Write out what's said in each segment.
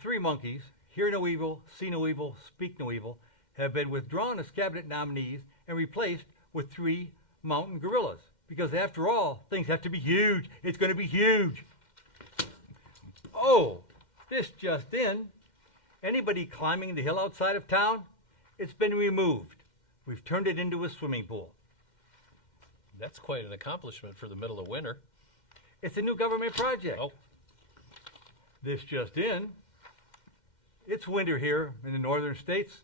three monkeys, hear no evil, see no evil, speak no evil, have been withdrawn as cabinet nominees and replaced with three mountain gorillas. Because after all, things have to be huge. It's going to be huge. Oh, this just in. Anybody climbing the hill outside of town? It's been removed. We've turned it into a swimming pool. That's quite an accomplishment for the middle of winter. It's a new government project. Oh. This just in. It's winter here in the northern states.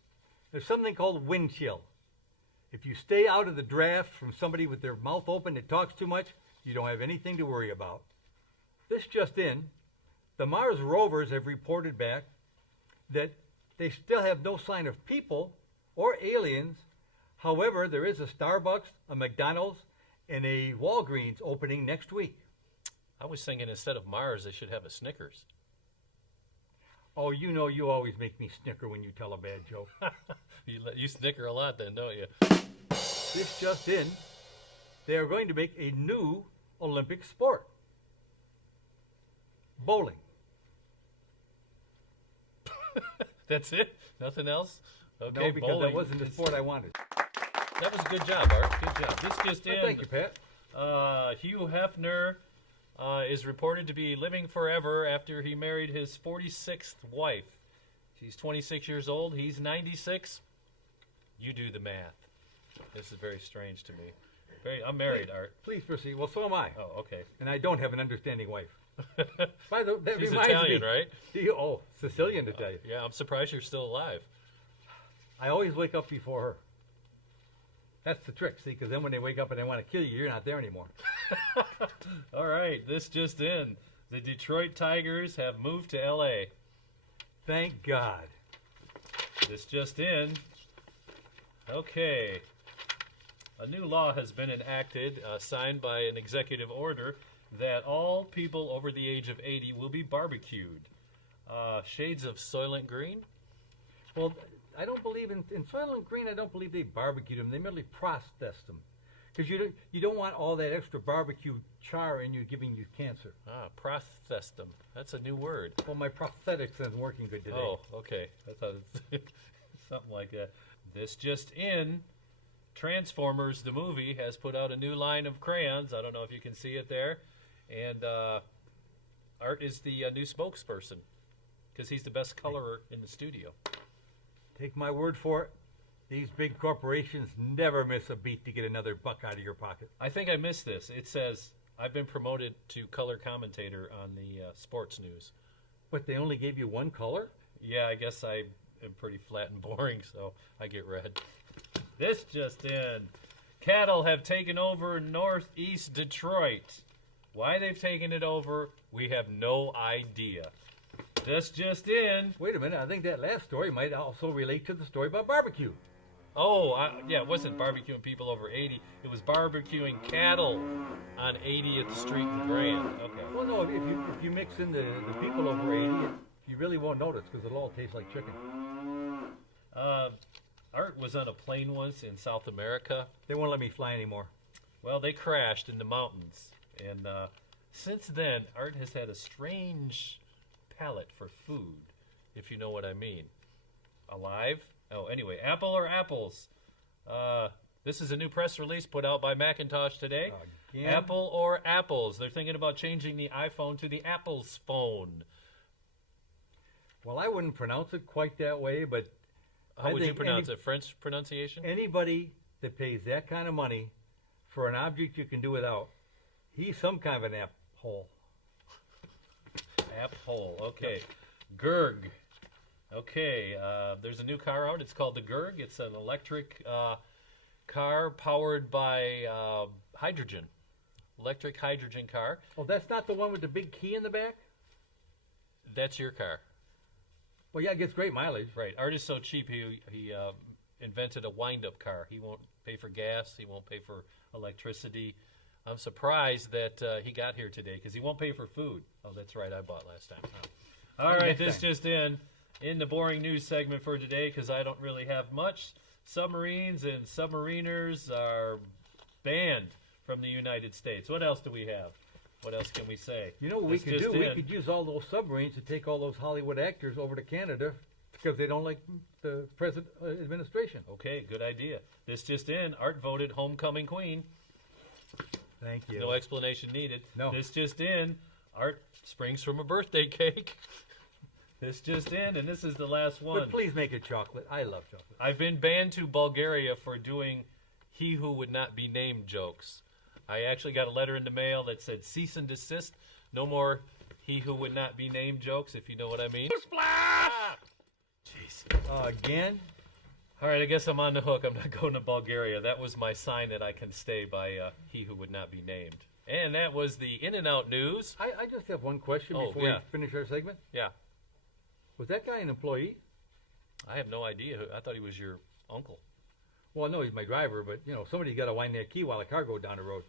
There's something called wind chill. If you stay out of the draft from somebody with their mouth open that talks too much, you don't have anything to worry about. This just in. The Mars rovers have reported back that they still have no sign of people or aliens. However, there is a Starbucks, a McDonald's, and a Walgreens opening next week. I was thinking instead of Mars, they should have a Snickers. Oh, you know you always make me snicker when you tell a bad joke. You snicker a lot then, don't you? This just in. They are going to make a new Olympic sport. Bowling. That's it? Nothing else? Okay, No, because bowling. that wasn't the sport I wanted. That was a good job, Art. Good job. This just in. Thank you, Pat. Hugh Hefner is reported to be living forever after he married his 46th wife. She's 26 years old. He's 96. You do the math. This is very strange to me. I'm married, Art. Please proceed. Well, so am I. Oh, okay. And I don't have an understanding wife. By the that She's reminds Italian, me, right? Oh, Sicilian to tell you. Yeah, I'm surprised you're still alive. I always wake up before her. That's the trick, see, because then when they wake up and they want to kill you, you're not there anymore. All right, this just in. The Detroit Tigers have moved to L.A. Thank God. This just in. Okay. A new law has been enacted, signed by an executive order, that all people over the age of 80 will be barbecued. Shades of Soylent Green? Well, I don't believe in Soylent Green. I don't believe they barbecued them. They merely processed them, because you don't want all that extra barbecue char in you giving you cancer. Processed them. That's a new word. Well, my prosthetics isn't working good today. Oh, okay. I thought it's something like that. This just in. Transformers, the movie, has put out a new line of crayons. I don't know if you can see it there. And Art is the new spokesperson, because he's the best colorer in the studio. Take my word for it. These big corporations never miss a beat to get another buck out of your pocket. I think I missed this. It says, I've been promoted to color commentator on the sports news. But they only gave you one color? Yeah, I guess I am pretty flat and boring, so I get red. This just in. Cattle have taken over northeast Detroit. Why they've taken it over, we have no idea. This just in. Wait a minute. I think that last story might also relate to the story about barbecue. Oh, yeah, it wasn't barbecuing people over 80. It was barbecuing cattle on 80th Street and Grand. Okay. Well, no, if you mix in the people over 80, you really won't notice, because it'll all taste like chicken. Art was on a plane once in South America. They won't let me fly anymore. Well, they crashed in the mountains. And since then, Art has had a strange palate for food, if you know what I mean. Alive? Oh, anyway, apple or apples? This is a new press release put out by Macintosh today. Again? Apple or apples? They're thinking about changing the iPhone to the Apple's phone. Well, I wouldn't pronounce it quite that way, but how would you pronounce it? French pronunciation? Anybody that pays that kind of money for an object you can do without, he's some kind of an app-hole. App-hole, okay. Gurg. Okay, there's a new car out. It's called the Gurg. It's an electric car powered by hydrogen. Electric hydrogen car. Oh, that's not the one with the big key in the back? That's your car. Well, yeah, it gets great mileage. Right. Art is so cheap, he invented a wind-up car. He won't pay for gas. He won't pay for electricity. I'm surprised that he got here today, because he won't pay for food. Oh, that's right. I bought last time. Oh. All right, this just in the boring news segment for today, because I don't really have much. Submarines and submariners are banned from the United States. What else do we have? What else can we say? You know what we This could just do? We in. could use all those submarines to take all those Hollywood actors over to Canada because they don't like the present administration. Okay, good idea. This just in. Art voted homecoming queen. Thank you. No explanation needed. No. This just in. Art springs from a birthday cake. This just in, and this is the last one. But please make it chocolate. I love chocolate. I've been banned to Bulgaria for doing he who would not be named jokes. I actually got a letter in the mail that said cease and desist. No more he who would not be named jokes, if you know what I mean. Splash! Jeez. Again? All right, I guess I'm on the hook. I'm not going to Bulgaria. That was my sign that I can stay by he who would not be named. And that was the In-N-Out news. I just have one question before we finish our segment. Yeah. Was that guy an employee? I have no idea. I thought he was your uncle. Well, no, he's my driver, but, you know, somebody's got to wind that key while the car goes down the road.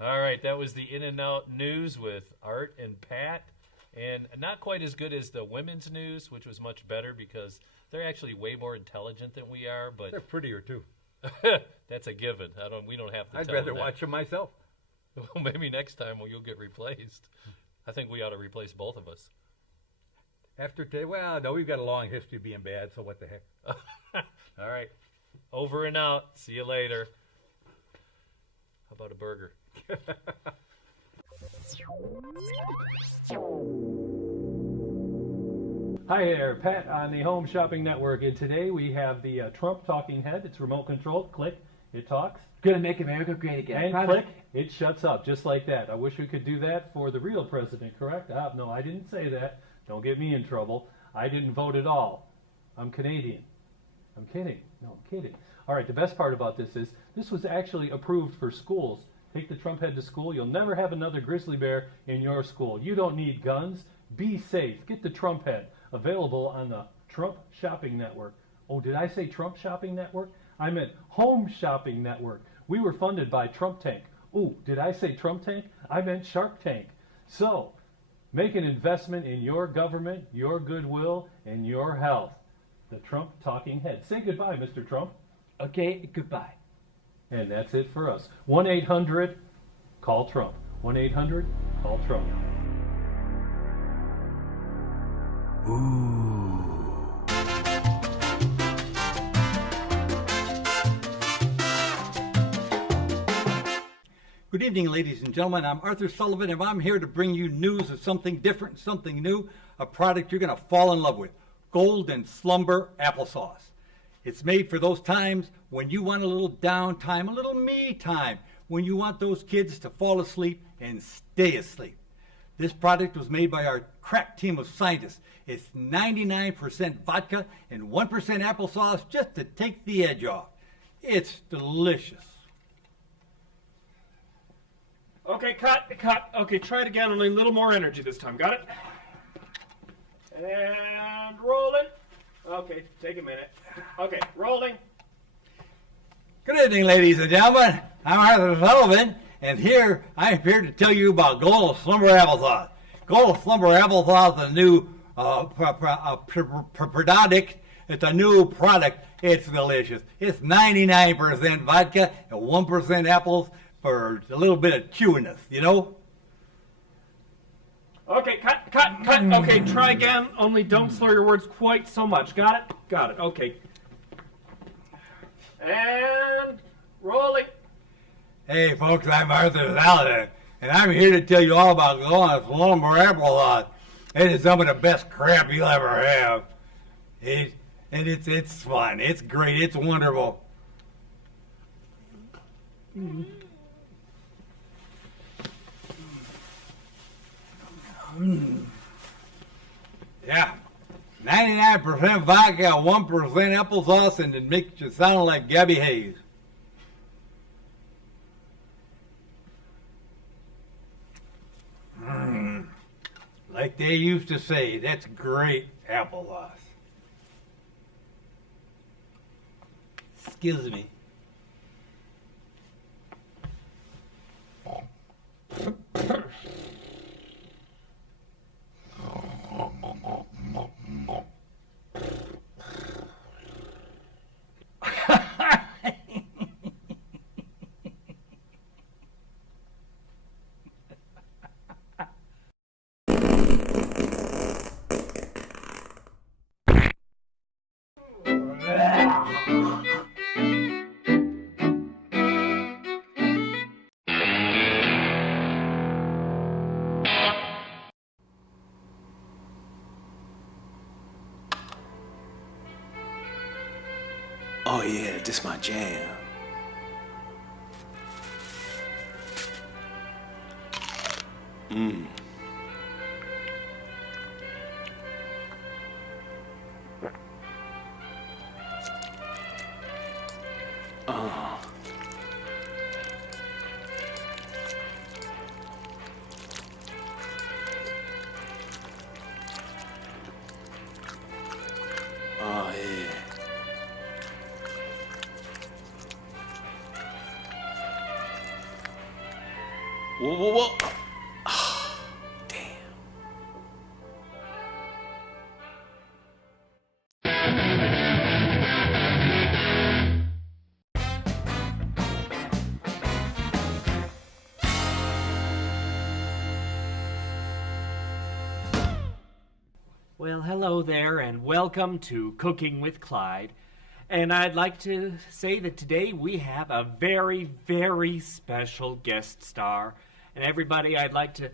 All right, that was the In-N-Out news with Art and Pat. And not quite as good as the women's news, which was much better because they're actually way more intelligent than we are. But They're prettier, too. that's a given. We don't have to I'd tell rather them that. watch them myself. Well, maybe next time you'll get replaced. I think we ought to replace both of us. After today, well, no, we've got a long history of being bad, so what the heck. All right. Over and out. See you later. How about a burger? Hi there, Pat on the Home Shopping Network, and today we have the Trump talking head. It's remote controlled. Click, it talks. Gonna make America great again. And Proud click, of- it shuts up, just like that. I wish we could do that for the real president, correct? No, I didn't say that. Don't get me in trouble. I didn't vote at all. I'm Canadian. I'm kidding. No, I'm kidding. All right, the best part about this is this was actually approved for schools. Take the Trump head to school. You'll never have another grizzly bear in your school. You don't need guns. Be safe. Get the Trump head. Available on the Trump Shopping Network. Oh, did I say Trump Shopping Network? I meant Home Shopping Network. We were funded by Trump Tank. Oh, did I say Trump Tank? I meant Shark Tank. So, make an investment in your government, your goodwill, and your health. The Trump Talking Head. Say goodbye, Mr. Trump. Okay, goodbye. And that's it for us. 1-800-CALL-TRUMP. 1-800-CALL-TRUMP. Good evening, ladies and gentlemen. I'm Arthur Sullivan, and I'm here to bring you news of something different, something new, a product you're going to fall in love with. Golden Slumber Applesauce. It's made for those times when you want a little downtime, a little me time, when you want those kids to fall asleep and stay asleep. This product was made by our crack team of scientists. It's 99% vodka and 1% applesauce just to take the edge off. It's delicious. Okay, cut. Okay, try it again, only a little more energy this time. Got it? And rolling. Okay, take a minute. Okay, rolling. Good evening, ladies and gentlemen. I'm Arthur Sullivan, and I'm here to tell you about Golden Slumber Applesauce. Golden Slumber Applesauce is a new product. It's a new product. It's delicious. It's 99% vodka and 1% apples for a little bit of chewiness, you know? Okay, cut. Okay, try again, only don't slur your words quite so much. Got it? Got it, okay. And rolling. Hey, folks, I'm Arthur Sullivan, and I'm here to tell you all about Golden Slumber Applesauce. It is some of the best crap you'll ever have. It's fun. It's great. It's wonderful. Yeah. 99% vodka, 1% applesauce, and it makes you sound like Gabby Hayes. Like they used to say, that's great applesauce. Excuse me. This my jam. Mmm. Oh, yeah. Whoa, whoa, whoa. Ah, damn. Well, hello there, and welcome to Cooking with Clyde. And I'd like to say that today we have a very, very special guest star. And everybody, I'd like to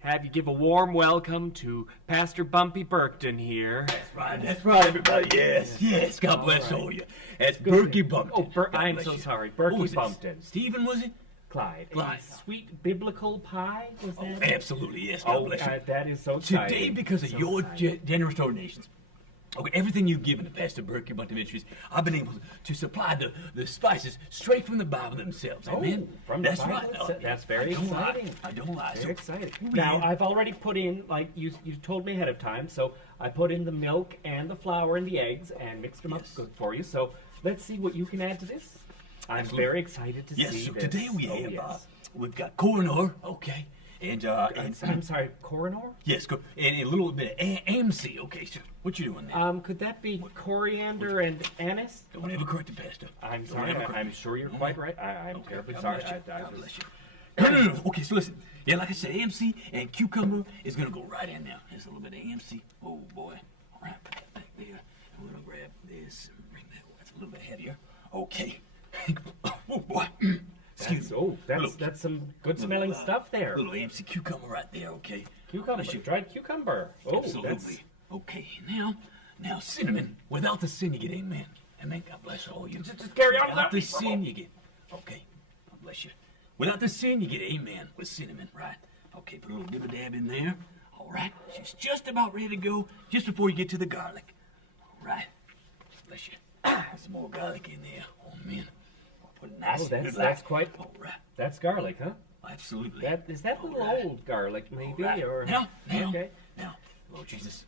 have you give a warm welcome to Pastor Bumpy Burkton here. That's right, everybody. Yes. God bless all you. That's Berkey Bumpton. Oh, God I'm bless so you. sorry. Who Berkey was it? Bumpton. Stephen, was it? Clyde. Clyde. A sweet biblical pie, was Oh, that? absolutely, yes. God Oh, bless you. that is so exciting. Today, because of So your exciting. generous donations, okay, everything you've given to Pastor Berkey Bumpton Ministries, I've been able to supply the spices straight from the Bible themselves. Amen. From the That's Bible? right. That's very I don't lie. exciting. I don't lie. Very So, exciting. we Now, have- I've already put in, like you told me ahead of time, so I put in the milk and the flour and the eggs and mixed them up Yes. good for you. So let's see what you can add to this. I'm Absolutely. very excited to Yes, see so this. today we Oh, have, yes. we've got coroner, okay, and I'm sorry, coroner? yes, and a little bit of AMC, okay, so what you doing there? Could that be coriander and anise? Don't ever correct the pastor. I'm Don't sorry, ever correct I'm me. sure you're quite right. I'm Okay, terribly God sorry. bless you. I God was- bless you. No. Okay, so listen. Yeah, like I said, AMC and cucumber is gonna go right in there. There's a little bit of AMC. Oh boy. All right, put that back there. I'm gonna grab this and bring that. That's a little bit heavier. Okay. Oh boy. Excuse me. That's some good smelling stuff there. Little AMC cucumber right there. Okay. Cucumber, Bless you. dried cucumber. Oh, Absolutely. that's Okay, now cinnamon. Without the sin, you get amen. Amen. God bless all you. Just carry on Without without the me. sin, you get. Okay. God bless you. Without the sin, you get amen with cinnamon, right? Okay, put a little dib dab in there. All right. She's just about ready to go, just before you get to the garlic. All right. Bless you. Some more garlic in there. Oh man. I'll put it nice Oh, and that's- good that's like. quite- All right. that's garlic, huh? Absolutely. Is that a little All right. old garlic, maybe? Right. Or Now, okay. Lord Jesus,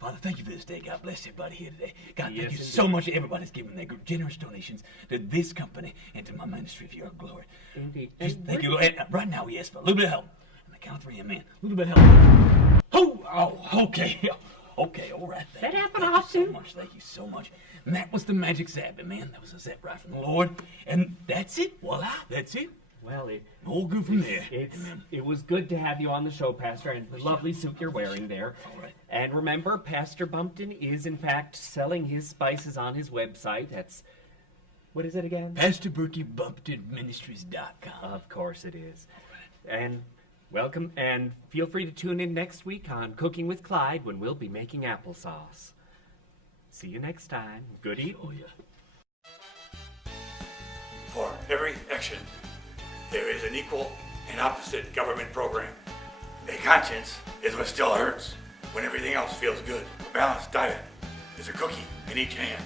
Father, thank you for this day. God bless everybody here today. God, Yes, thank you indeed. so much. Everybody's giving their generous donations to this company and to my ministry for your glory. Indeed. Just And thank you, where- Lord. And right now, we ask for a little bit of help. On the count of three, amen. A little bit of help. Oh, okay. Okay, all right. Thank you. happen Thank you so often? much. Thank you so much. And that was the magic zap, man. That was a zap right from the Lord. And that's it. Voila. That's it. Well, All good from there. it was good to have you on the show, Pastor, and the lovely suit you're wearing there. All right. And remember, Pastor Bumpton is in fact selling his spices on his website. That's what is it again? PastorBerkeyBumptonMinistries.com. Of course it is. And welcome, and feel free to tune in next week on Cooking with Clyde when we'll be making applesauce. See you next time. Good eating. For every action, there is an equal and opposite government program. A conscience is what still hurts when everything else feels good. A balanced diet is a cookie in each hand.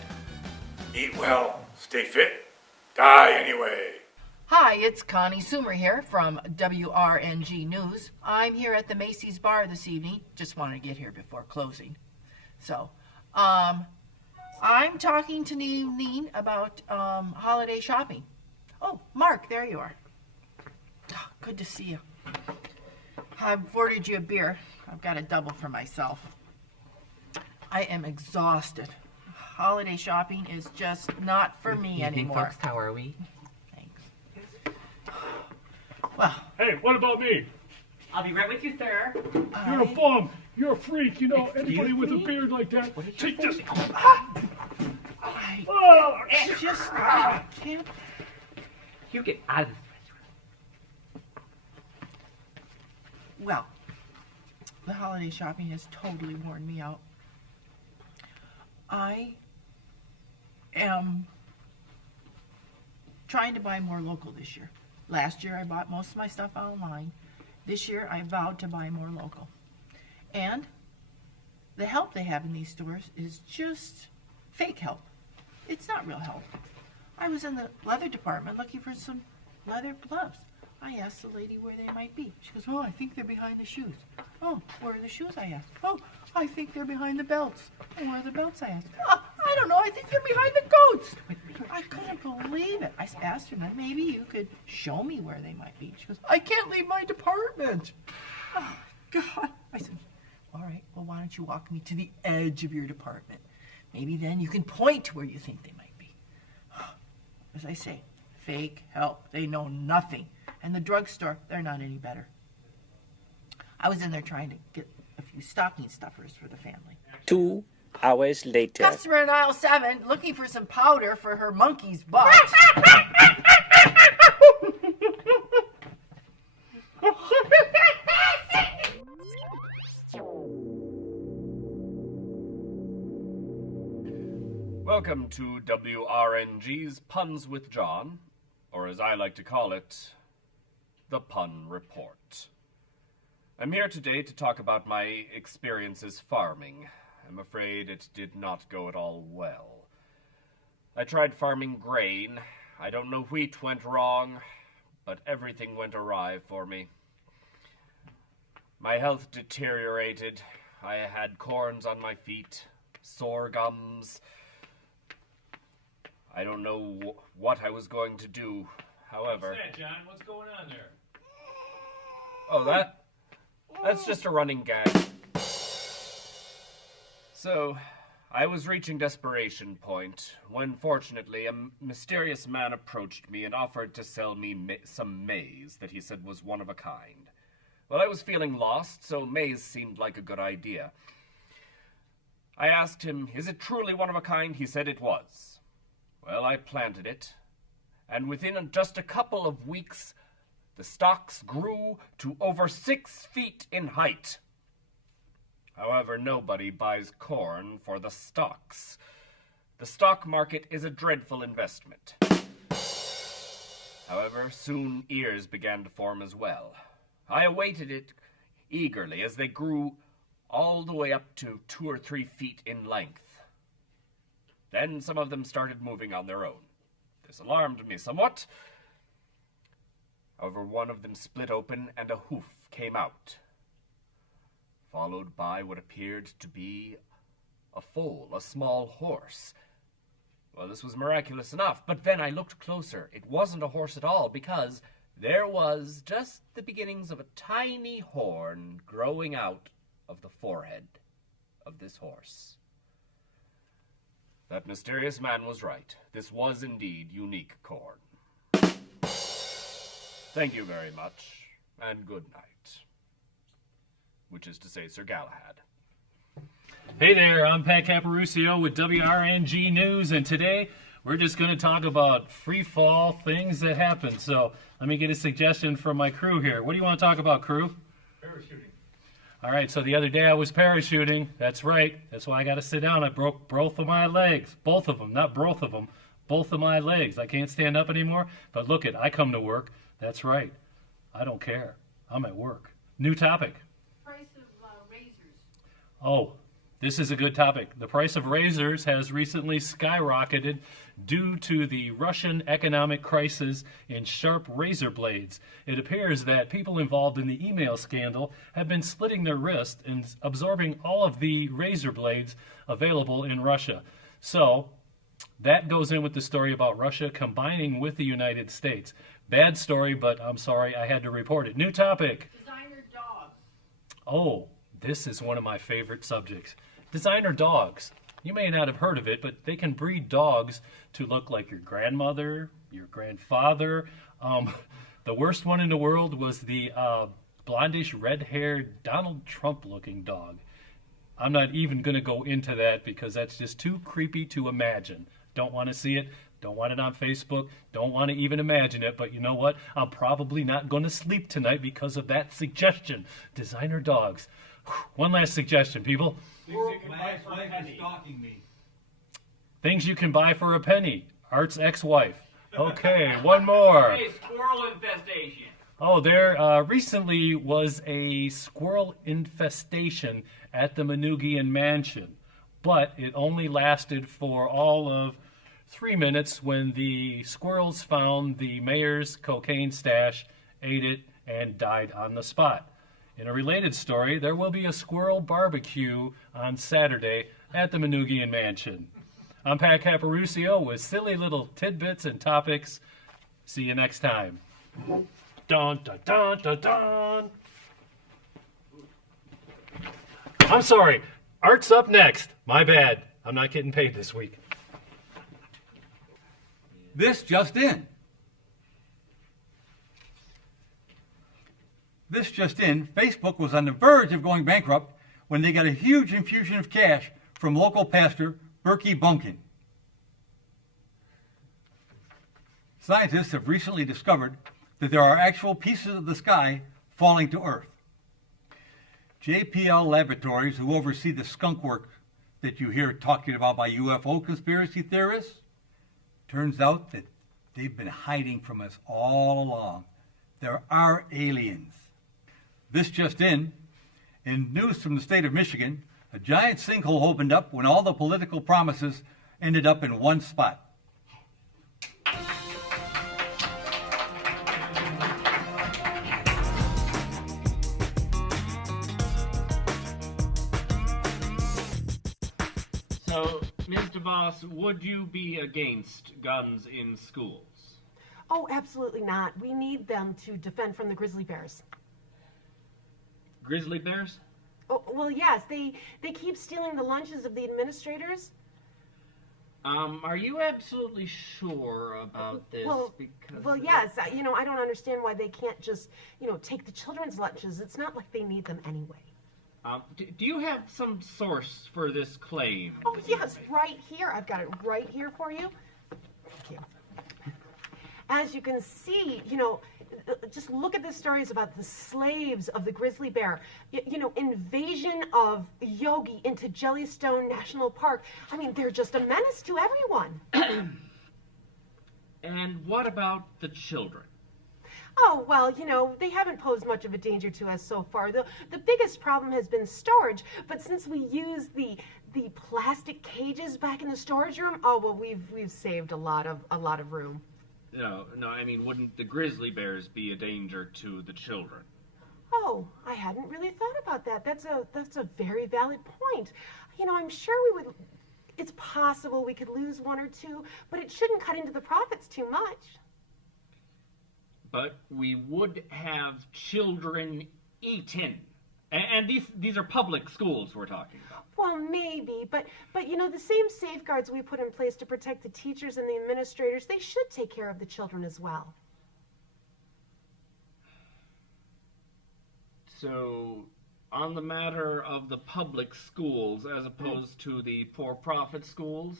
Eat well, stay fit, die anyway. Hi, it's Connie Sumer here from WRNG News. I'm here at the Macy's Bar this evening. Just wanted to get here before closing. So, I'm talking to Neen about holiday shopping. Oh, Mark, there you are. Oh, good to see you. I've ordered you a beer. I've got a double for myself. I am exhausted. Holiday shopping is just not for me anymore. How are we? Thanks. Well, Hey, what about me? I'll be right with you, sir. You're a I- bum. You're a freak. You know, Excuse anybody with a me? beard like that, take this. I Oh, just I can't. You get out of this Well, the holiday shopping has totally worn me out. I am trying to buy more local this year. Last year I bought most of my stuff online. This year I vowed to buy more local. And the help they have in these stores is just fake help. It's not real help. I was in the leather department looking for some leather gloves. I asked the lady where they might be. She goes, oh, I think they're behind the shoes. Oh, where are the shoes, I asked. Oh, I think they're behind the belts. Oh, where are the belts, I asked. Oh, I don't know, I think they're behind the coats. I couldn't believe it. I asked her, then maybe you could show me where they might be. She goes, I can't leave my department. Oh, God. I said, all right, well, why don't you walk me to the edge of your department? Maybe then you can point to where you think they might be. As I say, fake help. They know nothing. And the drugstore, they're not any better. I was in there trying to get a few stocking stuffers for the family. 2 hours later. Customer in aisle 7 looking for some powder for her monkey's butt. Welcome to WRNG's Puns with John, or as I like to call it, the Pun Report. I'm here today to talk about my experiences farming. I'm afraid it did not go at all well. I tried farming grain. I don't know wheat went wrong, but everything went awry for me. My health deteriorated. I had corns on my feet, sore gums. I don't know what I was going to do. However... What's that, John? What's going on there? Oh, that's just a running gag. So, I was reaching desperation point when, fortunately, a mysterious man approached me and offered to sell me some maize that he said was one of a kind. Well, I was feeling lost, so maize seemed like a good idea. I asked him, is it truly one of a kind? He said it was. Well, I planted it, and within just a couple of weeks, the stalks grew to over 6 feet in height. However, nobody buys corn for the stalks. The stock market is a dreadful investment. However, soon ears began to form as well. I awaited it eagerly as they grew all the way up to 2 or 3 feet in length. Then some of them started moving on their own. This alarmed me somewhat. However, one of them split open and a hoof came out, followed by what appeared to be a foal, a small horse. Well, this was miraculous enough, but then I looked closer. It wasn't a horse at all, because there was just the beginnings of a tiny horn growing out of the forehead of this horse. That mysterious man was right. This was indeed unique corn. Thank you very much, and good night. Which is to say, Sir Galahad. Hey there, I'm Pat Caparucio with WRNG News, and today we're just going to talk about free fall things that happen. So let me get a suggestion from my crew here. What do you want to talk about, crew? Parachuting. All right, so the other day I was parachuting. That's right. That's why I got to sit down. I broke both of my legs. Both of them, not both of them. Both of my legs. I can't stand up anymore. But look it, I come to work. That's right. I don't care. I'm at work. New topic. Price of razors. Oh, this is a good topic. The price of razors has recently skyrocketed due to the Russian economic crisis and sharp razor blades. It appears that people involved in the email scandal have been slitting their wrist and absorbing all of the razor blades available in Russia. So, that goes in with the story about Russia combining with the United States. Bad story, but I'm sorry, I had to report it. New topic. Designer dogs. Oh, this is one of my favorite subjects. Designer dogs. You may not have heard of it, but they can breed dogs to look like your grandmother, your grandfather. The worst one in the world was the blondish, red-haired, Donald Trump-looking dog. I'm not even going to go into that because that's just too creepy to imagine. Don't want to see it. Don't want it on Facebook. Don't want to even imagine it. But you know what? I'm probably not going to sleep tonight because of that suggestion. Designer dogs. One last suggestion, people. My ex-wife is stalking me. Things you can buy for a penny. Art's ex-wife. Okay, one more. Hey, squirrel infestation. Oh, there recently was a squirrel infestation at the Manoogian Mansion, but it only lasted for all of 3 minutes when the squirrels found the mayor's cocaine stash, ate it, and died on the spot. In a related story, there will be a squirrel barbecue on Saturday at the Manoogian Mansion. I'm Pat Caparucio with silly little tidbits and topics. See you next time. Dun, dun, dun, dun, dun. I'm sorry. Art's up next. My bad. I'm not getting paid this week. This just in. This just in, Facebook was on the verge of going bankrupt when they got a huge infusion of cash from local pastor Berkey Bunkin. Scientists have recently discovered that there are actual pieces of the sky falling to Earth. JPL Laboratories, who oversee the skunk work that you hear talking about by UFO conspiracy theorists, turns out that they've been hiding from us all along. There are aliens. This just in news from the state of Michigan, a giant sinkhole opened up when all the political promises ended up in one spot. So, Mr. Boss, would you be against guns in schools? Oh, absolutely not. We need them to defend from the grizzly bears. Grizzly bears? Oh, well, yes. They keep stealing the lunches of the administrators. Are you absolutely sure about this? Well, yes. I don't understand why they can't just, take the children's lunches. It's not like they need them anyway. Do you have some source for this claim? Oh, yes, right here. I've got it right here for you. Thank you. As you can see, just look at the stories about the slaves of the grizzly bear. Invasion of Yogi into Jellystone National Park. I mean, they're just a menace to everyone. And what about the children? Oh, well, they haven't posed much of a danger to us so far. The biggest problem has been storage, but since we use the plastic cages back in the storage room, oh, well, we've saved a lot of room. No, I mean, wouldn't the grizzly bears be a danger to the children? Oh, I hadn't really thought about that. That's a very valid point. I'm sure it's possible we could lose one or two, but it shouldn't cut into the profits too much. But we would have children eaten. And these are public schools we're talking about. Well, maybe, but the same safeguards we put in place to protect the teachers and the administrators, they should take care of the children as well. So, on the matter of the public schools as opposed to the for-profit schools?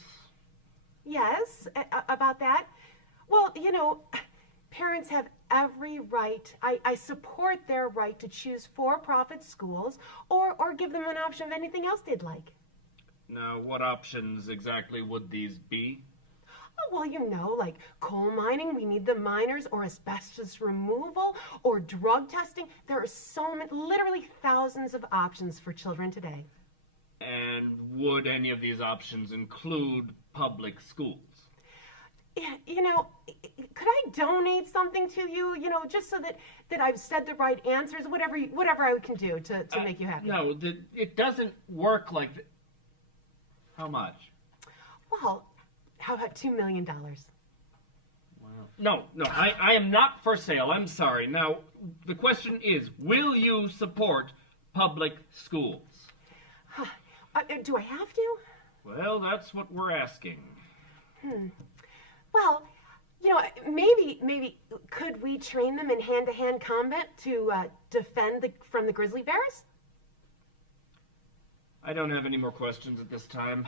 Yes, about that. Well, parents have every right. I support their right to choose for-profit schools or give them an option of anything else they'd like. Now, what options exactly would these be? Oh, well, like coal mining, we need the miners, or asbestos removal, or drug testing. There are so many, literally thousands of options for children today. And would any of these options include public schools? Could I donate something to you, just so that I've said the right answers, whatever I can do to make you happy? No, it doesn't work like that. How much? Well, how about $2 million? No, I am not for sale. I'm sorry. Now, the question is, will you support public schools? Do I have to? Well, that's what we're asking. Well, maybe could we train them in hand-to-hand combat to defend from the grizzly bears? I don't have any more questions at this time.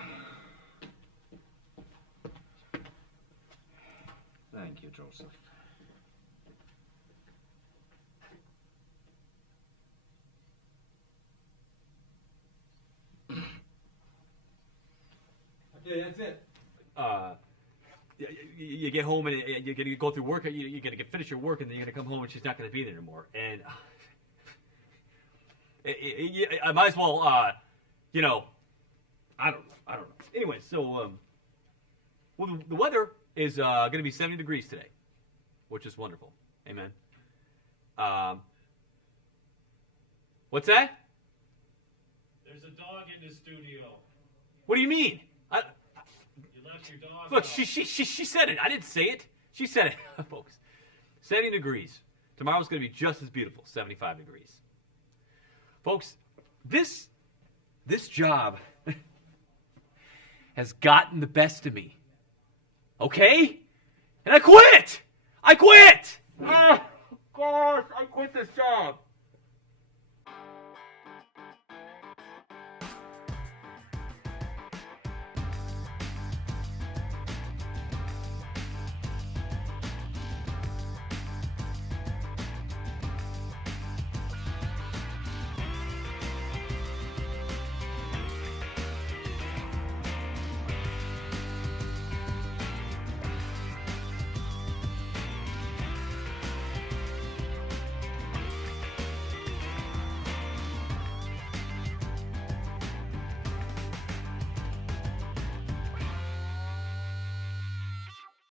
Thank you, Joseph. Okay, that's it. you get home and you're going to go through work, you're going to finish your work, and then you're going to come home and she's not going to be there anymore. And I might as well, I don't know. Anyway, so well, the weather is going to be 70 degrees today, which is wonderful. Amen. What's that? There's a dog in the studio. What do you mean? You left your dog Look, out. she said it. I didn't say it. She said it, folks. 70 degrees. Tomorrow's going to be just as beautiful, 75 degrees. Folks, this job has gotten the best of me. Okay? And I quit! Oh, gosh, I quit this job.